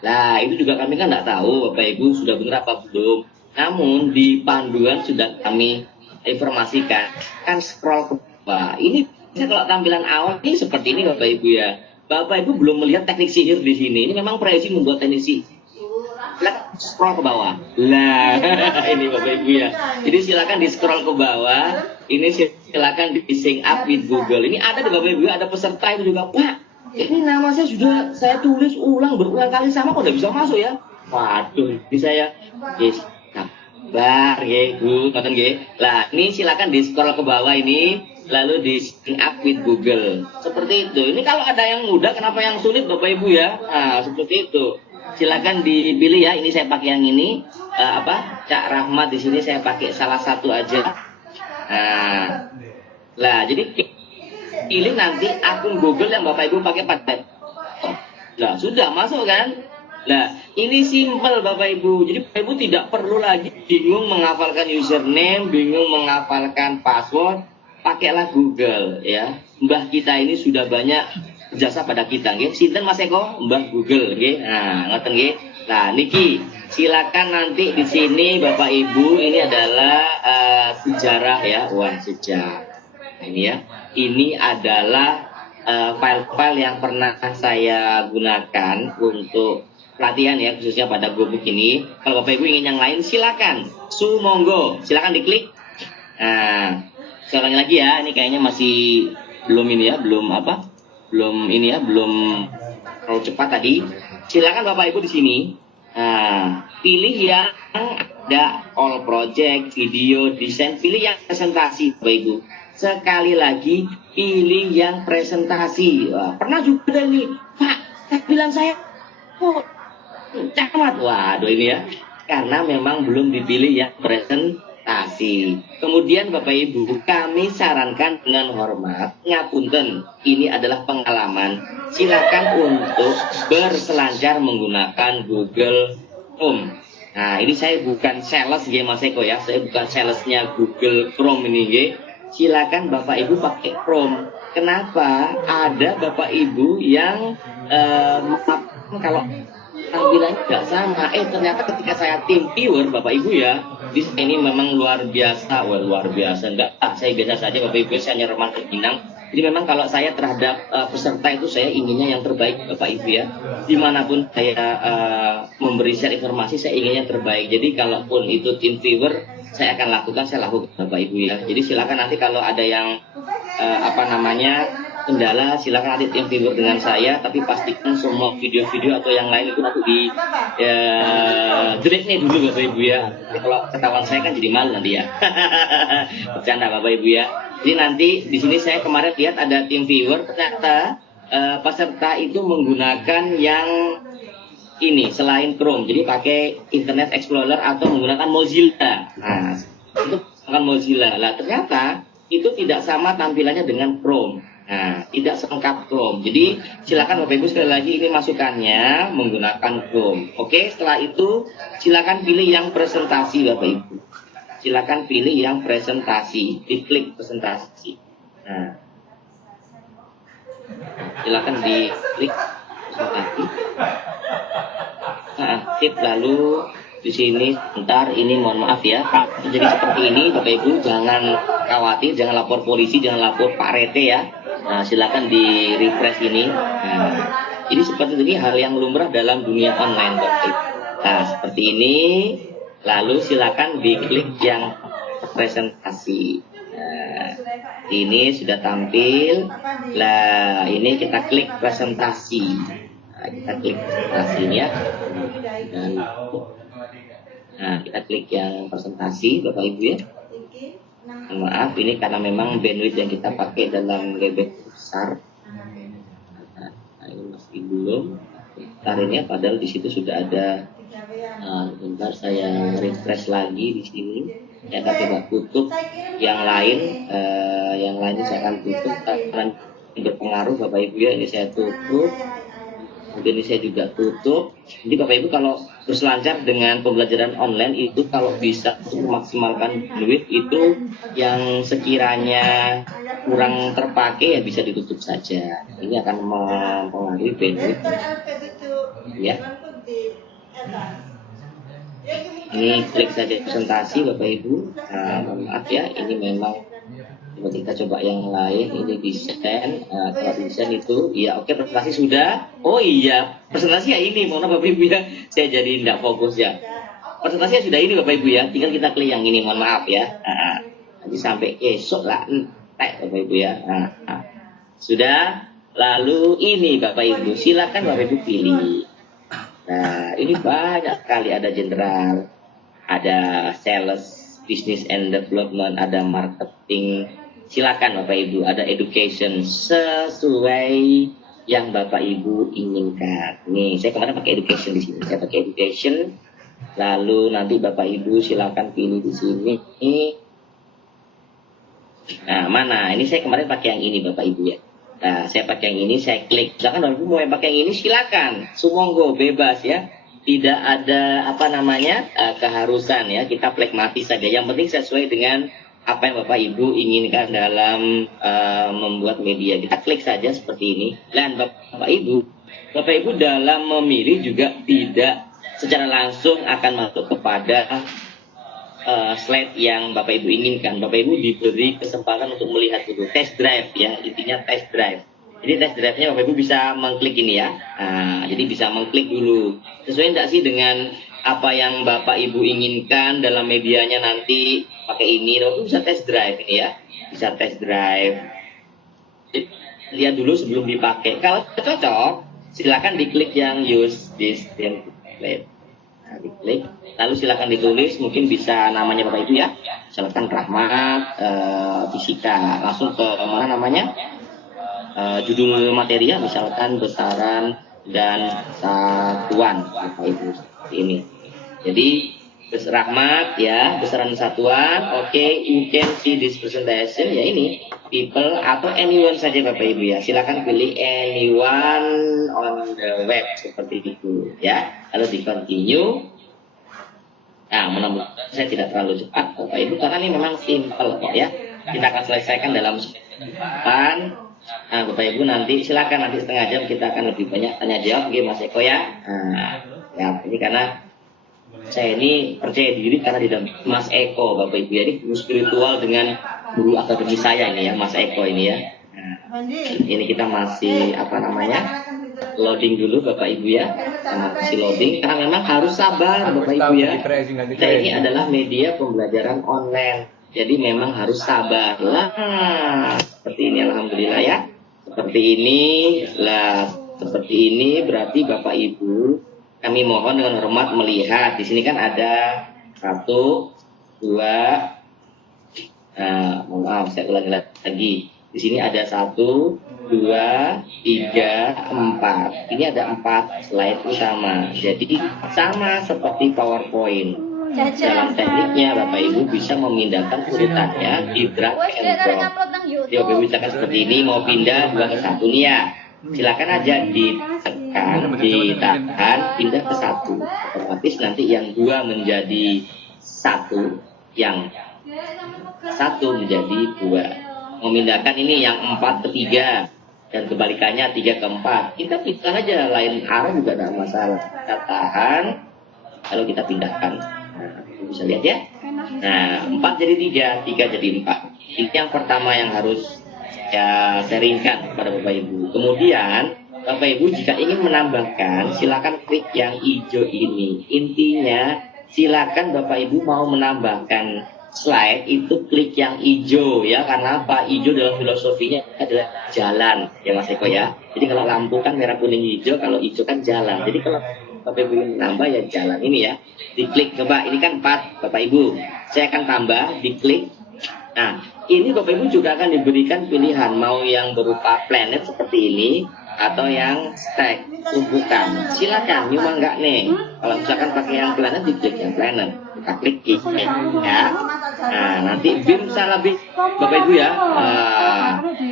Nah, itu juga kami kan nggak tahu Bapak Ibu sudah benar apa belum. Namun di panduan sudah kami informasikan. Kan scroll ke bawah. Ini kalau tampilan awal ini seperti ini Bapak Ibu ya. Bapak Ibu belum melihat teknik sihir di sini. Ini memang Prezi membuat teknik sihir. Silakan scroll ke bawah. Lah, ini Bapak Ibu ya. Jadi silakan di scroll ke bawah. Ini silakan di sync up with Google. Ini ada di Bapak Ibu, ada peserta itu juga. Pak, ini nama saya sudah saya tulis berulang kali sama kok udah bisa masuk ya. Waduh, ini saya yes, kabar ya Bu, ngoten nggih. Lah, ini silakan di scroll ke bawah ini, lalu di sync up with Google. Seperti itu. Ini kalau ada yang mudah, kenapa yang sulit Bapak Ibu ya? Nah, seperti itu. Silakan dipilih ya. Ini saya pakai yang ini, Cak Rahmat di sini saya pakai salah satu aja. Nah, lah jadi pilih nanti akun Google yang Bapak Ibu pakai pada. Nah, sudah masuk kan? Nah, ini simple Bapak Ibu. Jadi Bapak Ibu tidak perlu lagi bingung menghafalkan username, bingung menghafalkan password. Pakailah Google ya. Mbah kita ini sudah banyak jasa pada kita nggih. Sinten Mas Eko? Mbah Google nggih. Nah, ngoten nggih. Nah, niki silakan nanti di sini Bapak Ibu, ini adalah sejarah ya, sejarah. Ini ya, ini adalah file-file yang pernah saya gunakan untuk pelatihan ya, khususnya pada GoBook ini. Kalau Bapak Ibu ingin yang lain silakan, monggo, silakan diklik. Nah, saya ulangi lagi ya, ini kayaknya masih belum ini ya, belum terlalu cepat tadi. Silakan Bapak Ibu di sini. Nah, pilih yang ada all project, video, desain, pilih yang presentasi Bapak Ibu. Sekali lagi pilih yang presentasi. Wah, pernah juga nih, Pak, tampilan saya camat. Waduh ini ya, karena memang belum dipilih yang presentasi. Kemudian Bapak Ibu, kami sarankan dengan hormat, ngapunten, ini adalah pengalaman. Silakan untuk berselancar menggunakan Google Home. Nah, ini saya bukan sales nggih Mas Eko ya. Saya bukan salesnya Google Chrome ini nggih. Silakan Bapak Ibu pakai Chrome. Kenapa? Ada Bapak Ibu yang kalau tampilannya nggak sama. Ternyata ketika saya tim viewer Bapak Ibu ya, ini memang luar biasa. Wah, luar biasa. Enggak, saya biasa saja Bapak Ibu, saya hanya remang terpinang. Jadi memang kalau saya terhadap peserta itu saya inginnya yang terbaik Bapak Ibu ya. Dimanapun saya memberi share informasi saya inginnya terbaik. Jadi kalaupun itu tim viewer saya akan lakukan Bapak Ibu ya. Jadi silakan nanti kalau ada yang kendala silakan nanti tim viewer dengan saya. Tapi pastikan semua video-video atau yang lain itu nanti di delete nih dulu Bapak Ibu ya. Kalau ketahuan saya kan jadi malu nanti ya. Bercanda Bapak Ibu ya. Jadi nanti di sini saya kemarin lihat ada tim viewer, ternyata peserta itu menggunakan yang ini selain Chrome, jadi pakai Internet Explorer atau menggunakan Mozilla. Nah, itu menggunakan Mozilla. Lah ternyata itu tidak sama tampilannya dengan Chrome. Nah, tidak selengkap Chrome. Jadi silakan Bapak Ibu sekali lagi ini masukannya menggunakan Chrome. Oke, setelah itu silakan pilih yang presentasi Bapak Ibu. Silakan pilih yang presentasi, diklik presentasi. Nah, silakan diklik presentasi. Tip lalu di sini sebentar ini mohon maaf ya. Jadi seperti ini Bapak Ibu, jangan khawatir, jangan lapor polisi, jangan lapor Pak Rete ya. Nah, silakan di refresh ini. Nah, ini seperti ini hal yang lumrah dalam dunia online Bapak Ibu. Nah, seperti ini. Lalu silakan diklik yang presentasi. Nah, ini sudah tampil. Lah, ini kita klik presentasi. Nah, kita klik presentasi ini ya. Dan, nah, kita klik yang presentasi, Bapak Ibu ya. Maaf, ini karena memang bandwidth yang kita pakai dalam lebar besar. Nah, ini masih belum. Taruhnya padahal di situ sudah ada. Bentar saya refresh lagi di sini. Saya akan coba tutup yang lain. Yang lain saya akan tutup karena berpengaruh Bapak Ibu ya. Ini saya tutup. Kemudian ini saya juga tutup. Jadi Bapak Ibu kalau berselancar dengan pembelajaran online itu kalau bisa memaksimalkan duit itu yang sekiranya kurang terpakai ya bisa ditutup saja. Ini akan mempengaruhi bandwidth. Ya. Ini klik saja presentasi Bapak Ibu. Nah, maaf ya, ini memang kita coba yang lain. Ini desain. Kalau desain itu, ya oke presentasi sudah. Oh iya, presentasi ya ini. Mohon Bapak Ibu ya, saya jadi tidak fokus ya. Presentasinya sudah ini Bapak Ibu ya. Tinggal kita klik yang ini. Mohon maaf ya. Nanti sampai esok lah, entek Bapak Ibu ya. Sudah. Lalu ini Bapak Ibu, silakan Bapak Ibu pilih. Nah, ini banyak sekali, ada general, ada sales, business and development, ada marketing. Silakan Bapak Ibu, ada education sesuai yang Bapak Ibu inginkan. Nih, saya kemarin pakai education di sini. Saya pakai education. Lalu nanti Bapak Ibu silakan pilih di sini. Nah, mana? Ini saya kemarin pakai yang ini Bapak Ibu ya. Nah, saya pakai yang ini, saya klik. Silakan Bapak Ibu mau pakai yang ini, silakan. Sumonggo, bebas ya. Tidak ada keharusan ya. Kita pragmatis saja. Yang penting sesuai dengan apa yang Bapak Ibu inginkan dalam membuat media. Kita klik saja seperti ini. Dan Bapak Ibu dalam memilih juga tidak secara langsung akan masuk kepada slide yang Bapak Ibu inginkan. Bapak Ibu diberi kesempatan untuk melihat dulu, test drive ya, intinya test drive. Jadi test drive-nya Bapak Ibu bisa mengklik ini ya. Nah, jadi bisa mengklik dulu. Sesuai tidak sih dengan apa yang Bapak Ibu inginkan dalam medianya nanti pakai ini. Bapak Ibu bisa test drive ini ya. Bisa test drive. Jadi, lihat dulu sebelum dipakai. Kalau cocok, silakan diklik yang use this template. Nah, diklik. Lalu silakan ditulis, mungkin bisa namanya Bapak Ibu ya. Silakan Rahmat Fisika. Langsung ke mana namanya? Judul materinya misalkan besaran dan satuan Bapak Ibu ini. Jadi Rahmat ya, besaran satuan. Oke, you can see this presentation ya ini people atau anyone saja Bapak Ibu ya. Silakan pilih anyone on the web seperti itu ya. Lalu di continue. Nah, mudah-mudahan saya tidak terlalu cepat, Bapak Ibu, karena ini memang simple kok ya. Kita akan selesaikan dalam depan. Nah, Bapak Ibu nanti silakan nanti setengah jam kita akan lebih banyak tanya jawab, Mas Eko ya. Nah, ya ini karena saya ini percaya diri karena di dalam Mas Eko, Bapak Ibu ya, ini guru spiritual dengan guru akademi saya ini ya, Mas Eko ini ya. Nah, ini kita masih loading dulu Bapak Ibu ya, masih loading karena memang harus sabar Bapak Ibu ya. Kita ini adalah media pembelajaran online, jadi memang harus sabar lah. Seperti ini, alhamdulillah ya. Seperti ini berarti Bapak Ibu, kami mohon dengan hormat melihat di sini kan ada 1, 2, maaf saya ulangi lagi. Di sini ada 1, 2, 3, 4. Ini ada 4 slide utama. Jadi sama seperti PowerPoint. Dalam tekniknya Bapak Ibu bisa memindahkan urutannya di drag and drop. Jadi Bapak Ibu misalkan seperti ini, mau pindah 2 ke 1 nih ya. Silakan aja ditahan, pindah ke 1. Otomatis nanti yang 2 menjadi 1, yang 1 menjadi 2. Memindahkan ini yang 4 ke 3 dan kebalikannya 3 ke 4. Kita pindah aja, lain arah juga tidak masalah. Kita tahan, lalu kita pindahkan. Nah, bisa lihat ya. Nah, 4 jadi 3, 3 jadi 4. Ini yang pertama yang harus saya sharingkan kepada Bapak Ibu. Kemudian Bapak Ibu jika ingin menambahkan, silakan klik yang hijau ini. Intinya silakan Bapak Ibu mau menambahkan slide itu klik yang hijau ya, karena apa? Hijau dalam filosofinya adalah jalan ya Mas Eko ya. Jadi kalau lampu kan merah kuning hijau, kalau hijau kan jalan. Jadi kalau Bapak Ibu ingin nambah ya jalan ini ya. Diklik coba, ini kan 4 Bapak Ibu. Saya akan tambah, diklik. Nah, ini Bapak Ibu juga akan diberikan pilihan mau yang berupa planet seperti ini atau yang stack tumpukan. Silakan, nyuma enggak nih. Kalau misalkan pakai yang planet, diklik yang planet. Kita klik ini ya. Nah, nanti BIM salah BIM Bapak Ibu ya.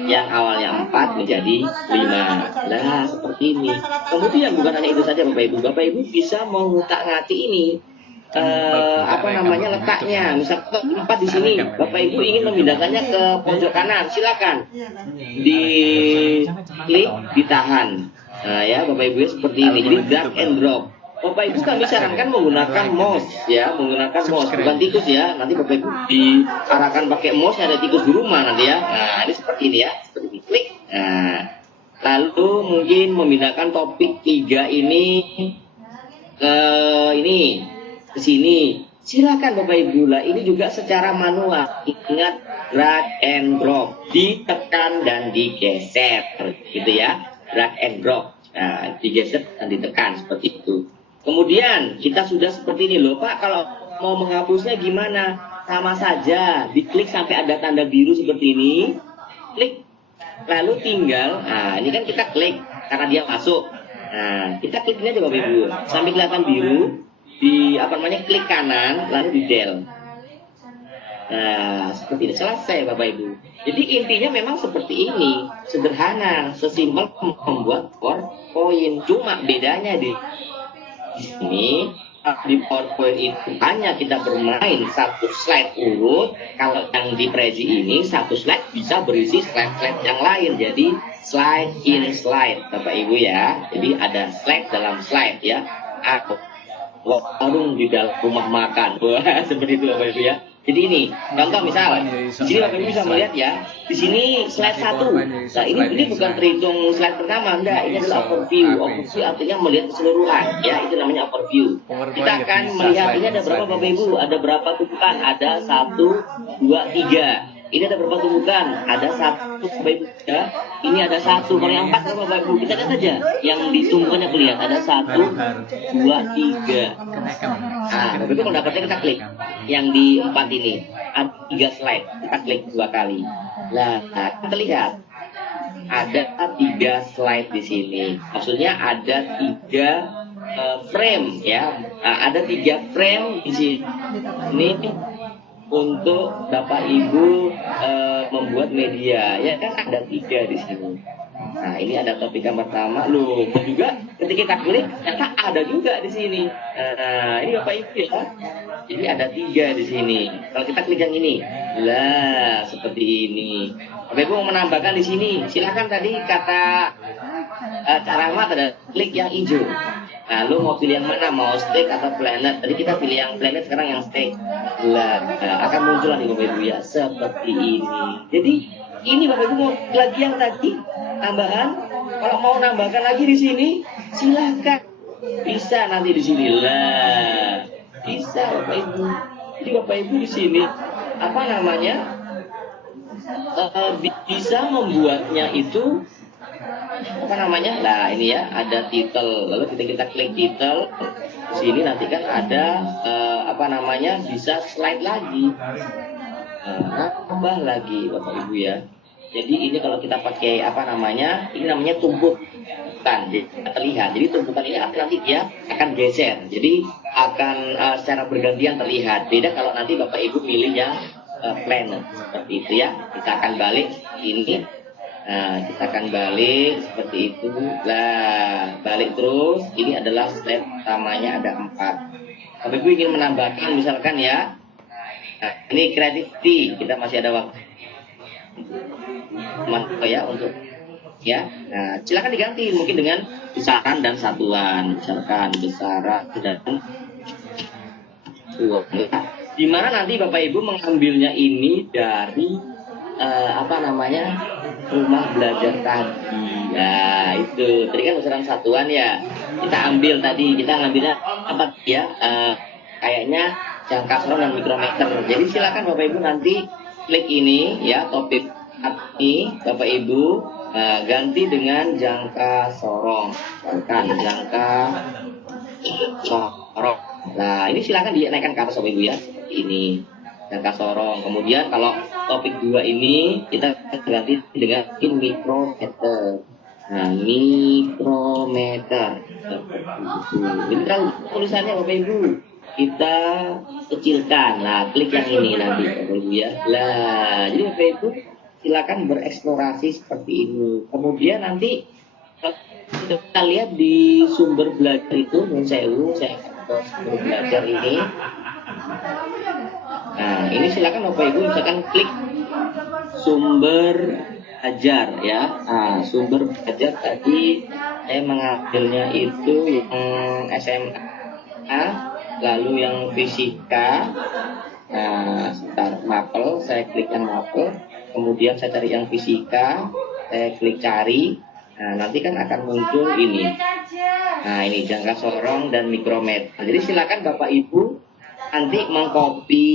Yang awalnya 4 menjadi 5. Nah, seperti ini. Kemudian bukan hanya itu saja Bapak Ibu. Bapak Ibu bisa mengutak-ngatik ini. Letaknya. Misal 4 di sini, Bapak Ibu ingin memindahkannya ke pojok kanan, silakan. Diklik, ditahan. Nah, ya Bapak Ibu seperti ini. Jadi drag and drop. Bapak Ibu kami sarankan menggunakan mouse ya, bukan tikus ya. Nanti Bapak Ibu diarahkan pakai mouse, ada tikus di rumah nanti ya. Nah, ini seperti ini ya, seperti ini. Klik. Nah, lalu mungkin memindahkan topik 3 ini ke sini. Silakan Bapak Ibu lah. Ini juga secara manual. Ingat drag and drop, ditekan dan digeser, gitu ya. Drag and drop. Nah, digeser dan ditekan seperti itu. Kemudian kita sudah seperti ini loh Pak, kalau mau menghapusnya gimana? Sama saja, diklik sampai ada tanda biru seperti ini, klik, lalu tinggal, nah ini kan kita klik karena dia masuk. Nah, kita klik ini aja Bapak Ibu, sampai kelihatan biru, klik kanan, lalu di del. Nah, seperti ini, selesai Bapak Ibu. Jadi intinya memang seperti ini, sederhana, sesimpel membuat PowerPoint. Cuma bedanya di sini di PowerPoint itu hanya kita bermain 1 slide urut. Kalau yang di Prezi ini 1 slide bisa berisi slide-slide yang lain. Jadi slide in slide Bapak Ibu ya. Jadi ada slide dalam slide ya. Atau warung di dalam rumah makan. Wah, seperti itu Bapak Ibu ya. Jadi ini contoh misal, di sini Bapak Ibu bisa melihat ya, di sini slide 1. Nah ini bukan terhitung slide pertama, enggak, ini adalah overview. Overview artinya melihat keseluruhan, ya itu namanya overview. Kita akan melihat ini ada berapa Bapak Ibu, ada berapa tumpukan, ada 1, 2, 3. Ini ada berapa tumpukan, ada 1 Bapak Ibu ya. Ini ada 1, kalau yang 4 berapa Bapak Ibu, kita lihat saja. Yang di tumpukannya kelihatan ada 1, 2, 3. Nah, Bapak Ibu kalau dapatnya kita klik. Yang di 4 ini ada 3 slide, kita klik 2 kali. Nah, kita lihat ada 3 slide di sini. Maksudnya ada 3 frame ya. Nah, ada 3 frame di sini. Ini untuk Bapak Ibu membuat media ya kan, ada 3 di sini. Nah, ini ada topik yang pertama. Loh, juga ketika kita klik ternyata ada juga di sini. Nah, ini Bapak Ibu ya. Jadi ada 3 di sini. Kalau kita klik yang ini, lah seperti ini. Bapak Ibu mau menambahkan di sini, silakan tadi kata Cak Rahmat ada klik yang hijau. Nah, lu mau pilih yang mana? Mau stick atau planet? Tadi kita pilih yang planet, sekarang yang stick. Lah, akan muncul nih Bapak Ibu ya, seperti ini. Jadi ini Bapak Ibu mau lagi yang tadi tambahan. Kalau mau nambahkan lagi di sini, silakan. Bisa nanti di sini lah. Bisa Bapak Ibu. Jadi Bapak Ibu di sini apa namanya? Bisa membuatnya itu apa namanya? Nah ini ya ada title, lalu kita klik title di sini nanti kan ada apa namanya bisa slide lagi, tambah lagi Bapak Ibu ya. Jadi ini kalau kita pakai apa namanya? Ini namanya tumpukan, terlihat. Jadi tumpukan ini nanti dia akan geser, jadi akan secara bergantian terlihat. Beda kalau nanti Bapak Ibu milih yang planet seperti itu ya. Kita akan balik ini. Nah, kita akan balik seperti itu. Lah, balik terus. Ini adalah step pertamanya ada 4. Bapak Ibu ingin menambahkan misalkan ya. Nah, ini creativity. Kita masih ada waktu. Ya untuk ya. Nah, silakan diganti mungkin dengan besaran dan satuan. Misalkan besaran dan satuan. Di mana nanti Bapak Ibu mengambilnya ini dari apa namanya rumah belajar tadi. Nah itu tadi kan besaran satuan ya, kita ambil tadi, kita ngambilnya apa ya, kayaknya jangka sorong dan mikrometer. Jadi silakan Bapak Ibu nanti klik ini ya, topik ini Bapak Ibu ganti dengan jangka sorong, jangka sorong. Nah ini silakan dinaikkan ke atas Bapak Ibu ya, seperti ini jangka sorong. Kemudian kalau topik 2 ini kita ganti dengan mikrometer. Nah, mikrometer. Ini kan tulisannya Bapak Ibu. Kita kecilkan. Nah, klik yang ini nanti Bapak Ibu ya. Lah, jadi Bapak Ibu silakan bereksplorasi seperti ini. Kemudian nanti kita lihat di sumber belajar itu, saya sumber belajar ini. Nah, ini silakan Bapak Ibu misalkan klik sumber belajar ya. Nah, sumber belajar tadi saya mengambilnya itu yang SMA, lalu yang fisika. Nah, sebentar, mapel, saya klik yang mapel, kemudian saya cari yang fisika, saya klik cari. Nah, nanti kan akan muncul ini. Nah, ini jangka sorong dan mikrometer. Jadi silakan Bapak Ibu nanti mengcopy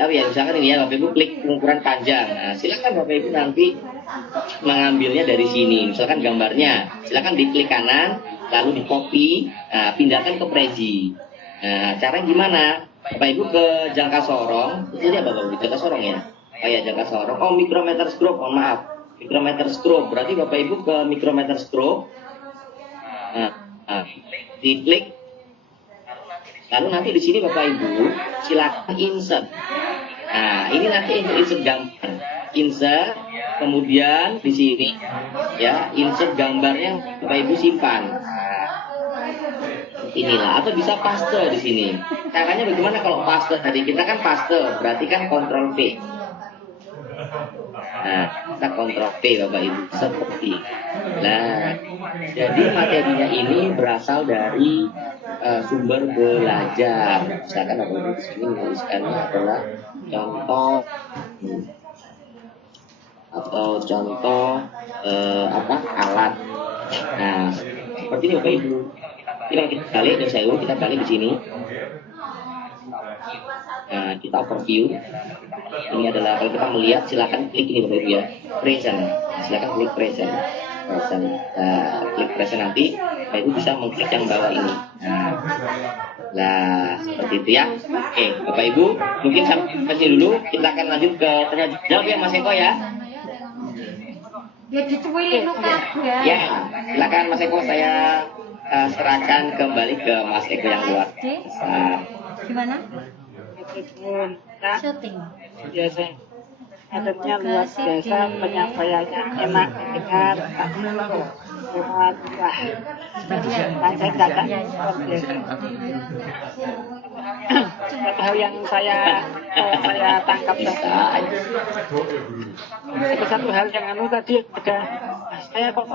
ya, misalkan ini ya Bapak Ibu klik pengukuran panjang. Nah, silakan Bapak Ibu nanti mengambilnya dari sini. Misalkan gambarnya, silakan diklik kanan lalu di copy, pindahkan ke Prezi. Nah, caranya gimana? Bapak Ibu ke jangka sorong, itu dia Bapak Ibu jangka sorong ya. Oh ya, jangka sorong. Oh, micrometer stroke, mohon maaf. Micrometer stroke, berarti Bapak Ibu ke micrometer stroke. Diklik. Lalu nanti di sini Bapak Ibu silakan insert. Nah, ini nanti insert gambar. Insert, kemudian di sini ya, insert gambarnya Bapak Ibu simpan. Inilah, atau bisa paste di sini. Caranya bagaimana kalau paste? Tadi kita kan paste, berarti kan kontrol V. Nah, kita kontrol V Bapak Ibu seperti. Nah, jadi materinya ini berasal dari sumber belajar. Misalkan Bapak Ibu di sini menuliskannya adalah contoh atau contoh alat. Nah, seperti ini Bapak Ibu. Kita balik dan kita balik di sini. Nah, kita overview. Ini adalah kalau kita melihat, silakan klik ini Bapak Ibu ya, present. Silakan klik present. Klik present nanti Bapak Ibu bisa mengklik yang bawah ini. Nah, seperti itu ya. Oke, Bapak Ibu, mungkin sampai sini dulu. Kita akan lanjut ke tanya jawab ya Mas Eko ya. Ya dicuilin ya. Ya, silakan Mas Eko, saya serahkan kembali ke Mas Eko yang luar biasa. Gimana? Syuting. Biasa. Editnya luar biasa, penyampaiannya enak didengar, lewat wah, saya tidak satu hal yang saya tangkap ada satu hal yang tadi ada saya kok